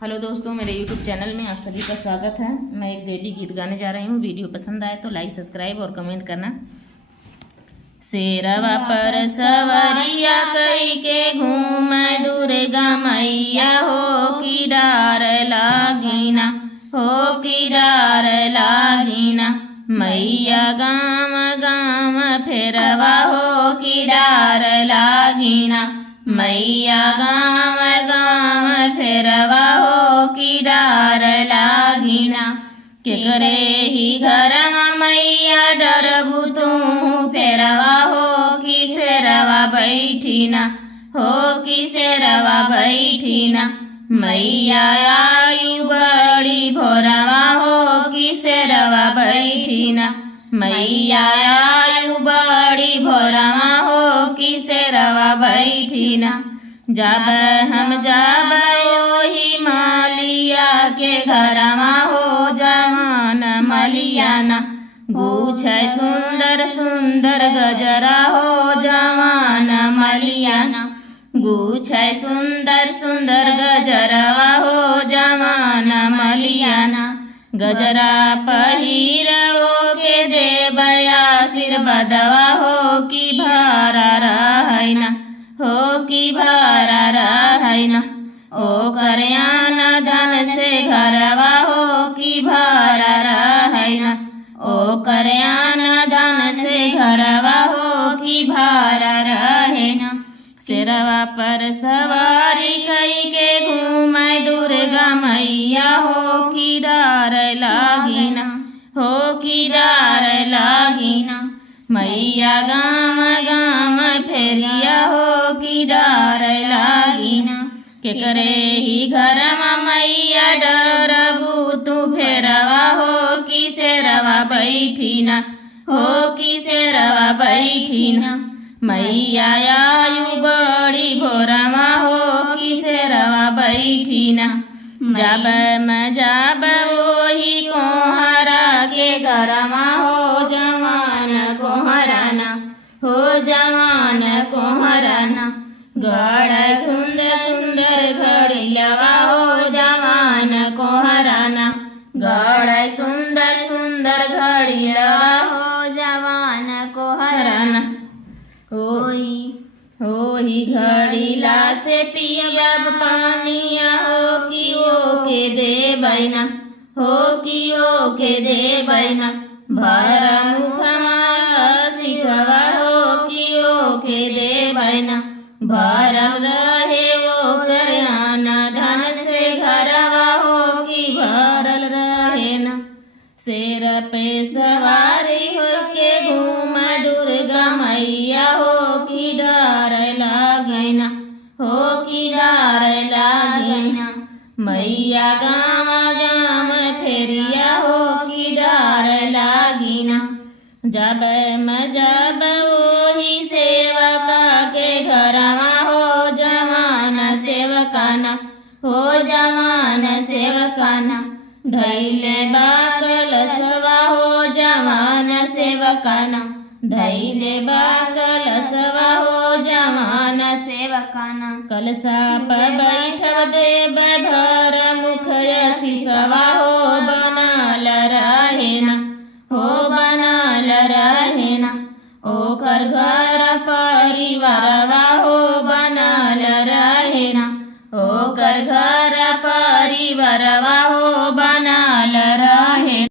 Hello दोस्तों, मेरे YouTube channel में आप सभी का स्वागत है। मैं एक देवी गीत गाने जा रही हूँ। वीडियो पसंद आए तो लाइक, सब्सक्राइब और कमेंट करना। शेरवा पर सवरिया कई के घूम दुर्गा मैया हो की डार लागिना, हो की डार लागिना। मैया गाम गाम फेरवा हो की डार लागिना, मैया गाम गाम फेरवा हो की डार लागिना। के करे ही घर मैया डरबू तू फेरवा हो कि शेरवा बैठीना, हो कि शेरवा बैठीना। मैया आयु बड़ी भोरवा हो कि शेरवा बैठीना, मैया आयु बड़ी भोरवा हो कि शेरवा बैठीना। जब हम जब ओही मालिया के घरवा हो जवान मलियाना, गूछ सुंदर सुंदर गजरा हो जवान मलियाना, गूछ सुंदर सुंदर गजरवा हो जवान मलियाना। गजरा पहिर ओ के देवया आशीर्वादवा हो कि भारा रहना, हो कि भारा रहना। ओ करयाना धन से घरवा हो कि भारा रहना, ओ करयाना धन से घरवा हो कि भारा रहना। शेरवा पर सवारी कई के घूमै दुर्गा मैया हो कि डार लागिना, हो कि डार लागिना। मैया गाम गाम फेरिया हो कि डार लागिना। के करे ही घर मैया डरबू तू फेरवा हो कि शेरवा बैठीना, हो कि शेरवा बैठीना। मैया आयु बड़ी भोरवा हो कि शेरवा बैठीना। जब मैं जब ओही कोहरा के घरवा हो जवान कोहराना, हो जवान कोहराना। गड़ सुंदर सुंदर घड़िलवा हो जवान कोहराना, गड़ सुंदर सुंदर घड़िलवा हो जवान कोहराना। होही घड़िला से पियब पानिया हो कि ओ के दे बैना, हो कि ओ के दे बैना। भर मुखमा सिसवा हो कि ओ के दे बैना, भरल रहे वो करयाना धन से घरवा हो कि भरल रहे ना। शेर पे सवारी हो के घूम दुर्गा मैया हो कि डार लागैना, हो कि डार लागैना। मैया गाम गाम फेरिया हो कि डार लागिना। जब मैं जब ओही सेवका के घरवा हो जवान सेवकाना, हो जवान सेवकाना। धैले बाकल सवा हो जवान सेवकाना, धैले बाकल सवा हो जवान सेवकाना। कलसा पर बैठब देव धर मुख सिसवा हो बनाल रहेना, हो बनाल रहेना। ओकर घर परिवारवा हो बनाल रहेना, ओकर घर परिवारवा हो